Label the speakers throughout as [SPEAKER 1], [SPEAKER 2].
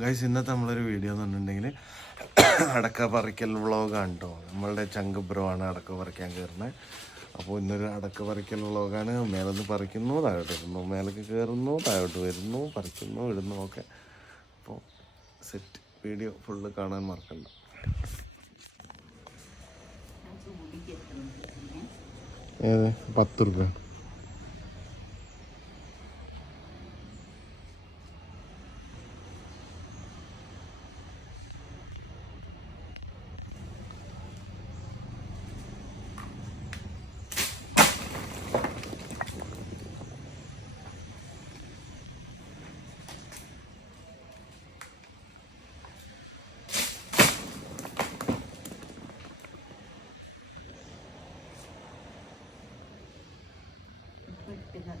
[SPEAKER 1] Guys ഇന്നത്തെ നമ്മളൊരു video എന്ന് പറഞ്ഞിട്ടുണ്ടെങ്കിൽ അടക്ക പറിക്കൽ വ്ളോഗാണ് കേട്ടോ നമ്മളുടെ ചങ്ക് ബ്രോ ആണ് അടക്ക പറിക്കാൻ കയറുന്നത് അപ്പോൾ ഇന്നൊരു അടക്ക പറിക്കൽ വ്ളോഗാണ് മേലെന്ന് പറിക്കുന്നു താഴോട്ട് വരുന്നു. മേലേക്ക് കയറുന്നു താഴോട്ട് വരുന്നു പറിക്കുന്നു ഇടുന്നു ഒക്കെ. അപ്പോൾ സെറ്റ് വീഡിയോ ഫുള്ള് കാണാൻ മറക്കണ്ട. ഏത്? പത്ത് റുപ്യ.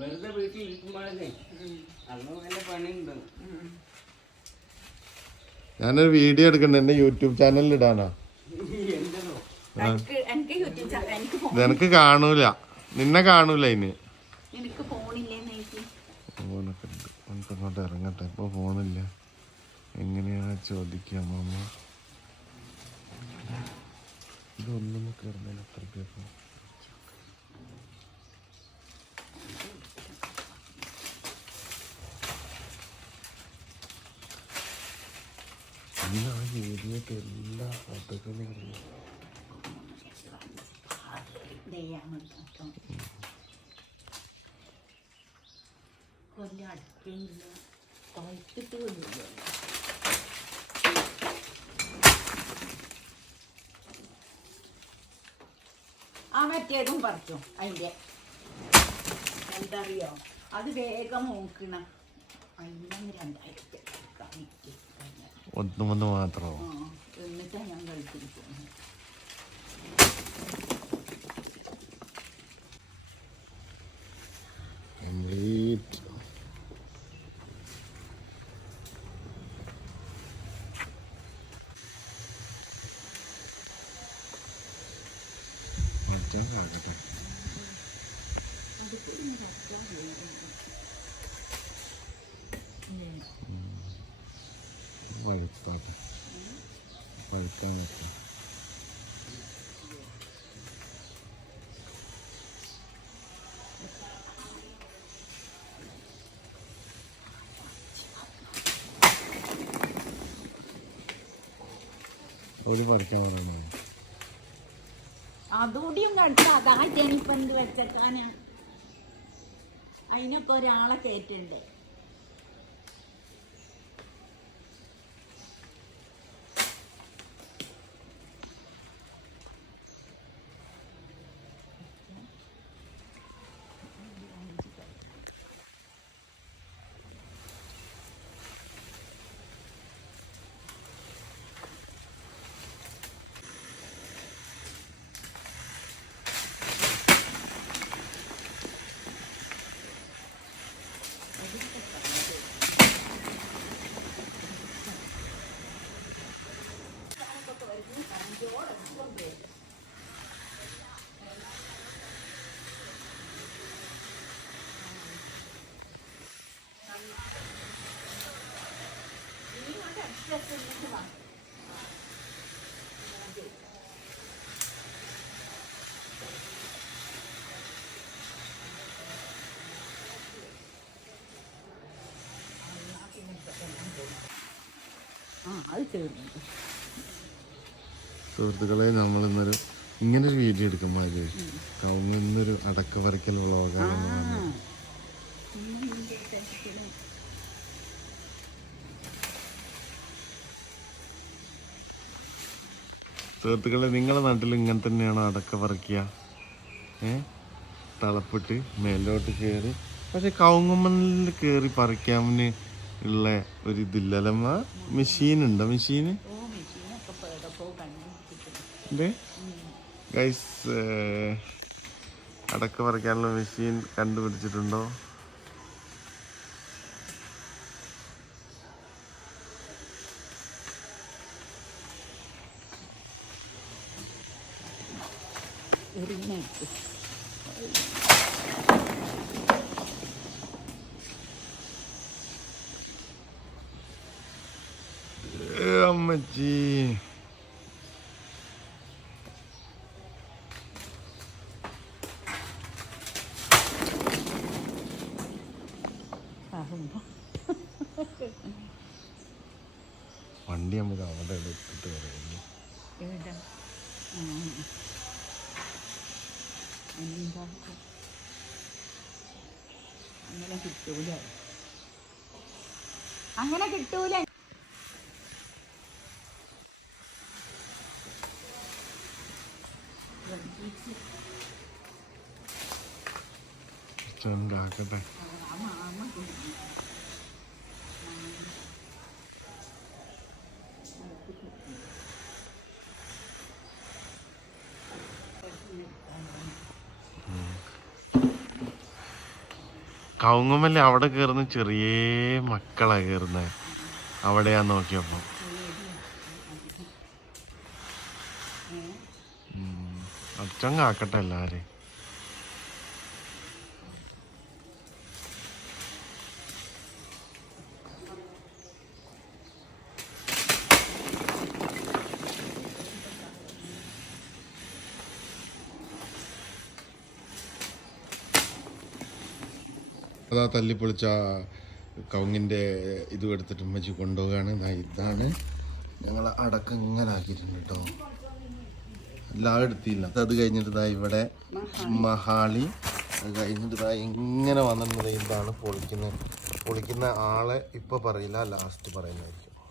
[SPEAKER 2] വെറുതെ വീട്ടിൽ ഇരിക്കുമ്പോഴേ അന്ന് നല്ല പണിയുണ്ട്.
[SPEAKER 1] ഞാനൊരു വീഡിയോ എടുക്കണ്ട എന്റെ യൂട്യൂബ് ചാനലിൽ ഇടാനാ.
[SPEAKER 3] നിനക്ക്
[SPEAKER 1] കാണൂല. നിന്നെ കാണൂല എനിക്ക് ഫോണൊക്കെ ഉണ്ട്. നമുക്ക് അങ്ങോട്ട് ഇറങ്ങട്ടെ. ഇപ്പൊ ഫോണില്ല എങ്ങനെയാ ചോദിക്കാം മാമ? ഇതൊന്നും കയറുന്നതിന് അത്രയ്ക്ക് പേര് ഇന്ന് ആ ഏരിയക്ക് എല്ലാ
[SPEAKER 3] കൊല്ലില്ല ആ മറ്റേതും പറിച്ചു. അതിന്റെ എന്തറിയോ? അത് വേഗം നോക്കണം അതിനും രണ്ടായിരത്തി
[SPEAKER 1] ഒന്ന് മാത്രമോ
[SPEAKER 3] എന്നിട്ടാണ് ഞാൻ കഴിച്ചിരിക്കുന്നത്.
[SPEAKER 1] പഴുക്കാൻ വെക്കാം ഒരു പറിക്കാൻ പറയണോ
[SPEAKER 3] അതുകൂടിയും കണ്ടു അതാ ജനിപ്പം എന്ത് വെച്ചേക്കാനാ അതിനൊക്കെ ഒരാളെ കയറ്റുണ്ട്? ആ അത് തീർന്നു
[SPEAKER 1] സുഹൃത്തുക്കളെ നമ്മളിന്നൊരു ഇങ്ങനെ ഒരു വീഡിയോ എടുക്കുമ്പോൾ കവുങ്ങുന്നൊരു അടക്ക പറിക്കൽ വ്ളോഗാണ് സുഹൃത്തുക്കളെ നിങ്ങളുടെ നാട്ടിൽ ഇങ്ങനെ തന്നെയാണോ അടക്ക പറിക്കുക ഏ? തളപ്പിട്ട് മേലോട്ട് കയറി. പക്ഷെ കവുങ്ങുമ്മലിൽ കയറി പറിക്കാമിന് ഉള്ള ഒരു ഇതില്ലല്ലമ്മ
[SPEAKER 3] മെഷീൻ
[SPEAKER 1] ഉണ്ടോ? മെഷീന്
[SPEAKER 3] ഓ മെഷീനൊക്കെ ഇപ്പോൾ എവിടെപ്പോ കണ്ടുപിടിച്ചിട്ടുണ്ട് ഉണ്ട്
[SPEAKER 1] ഗൈസ് അടക്ക പറിക്കാനുള്ള മെഷീൻ കണ്ടുപിടിച്ചിട്ടുണ്ടോ? വണ്ടി നമുക്ക് അവിടെ എടുത്തിട്ട് പറയുന്നു
[SPEAKER 3] അങ്ങനെ കിട്ടൂല? അങ്ങനെ കിട്ടൂല?
[SPEAKER 1] ചെണ്ടാക്കട്ടെ കവുങ്ങുമല്ലേ അവിടെ കയറുന്ന ചെറിയ മക്കളാ കയറുന്നത് അവിടെയാ നോക്കിയപ്പോ. അച്ഛൻ കാക്കട്ടെ എല്ലാരെയും. അതാ തല്ലിപ്പൊളിച്ച കവുങ്ങിന്റെ ഇതും എടുത്തിട്ട് ഉമ്മച്ചി കൊണ്ടുപോവുകയാണ്. ഇതാണ്. ഞങ്ങൾ അടക്കം ഇങ്ങനെ ആക്കിയിട്ടുണ്ട് കേട്ടോ എല്ലാം എടുത്തില്ല അത് കഴിഞ്ഞിട്ട് ദാ ഇവിടെ മഹാളി. അത് കഴിഞ്ഞിട്ട് ദാ ഇങ്ങനെ വന്നിട്ടുണ്ട് ഇതാണ് പൊളിക്കുന്നത്. പൊളിക്കുന്ന ആളെ ഇപ്പോൾ പറയില്ല ലാസ്റ്റ് പറയുന്നതായിരിക്കും.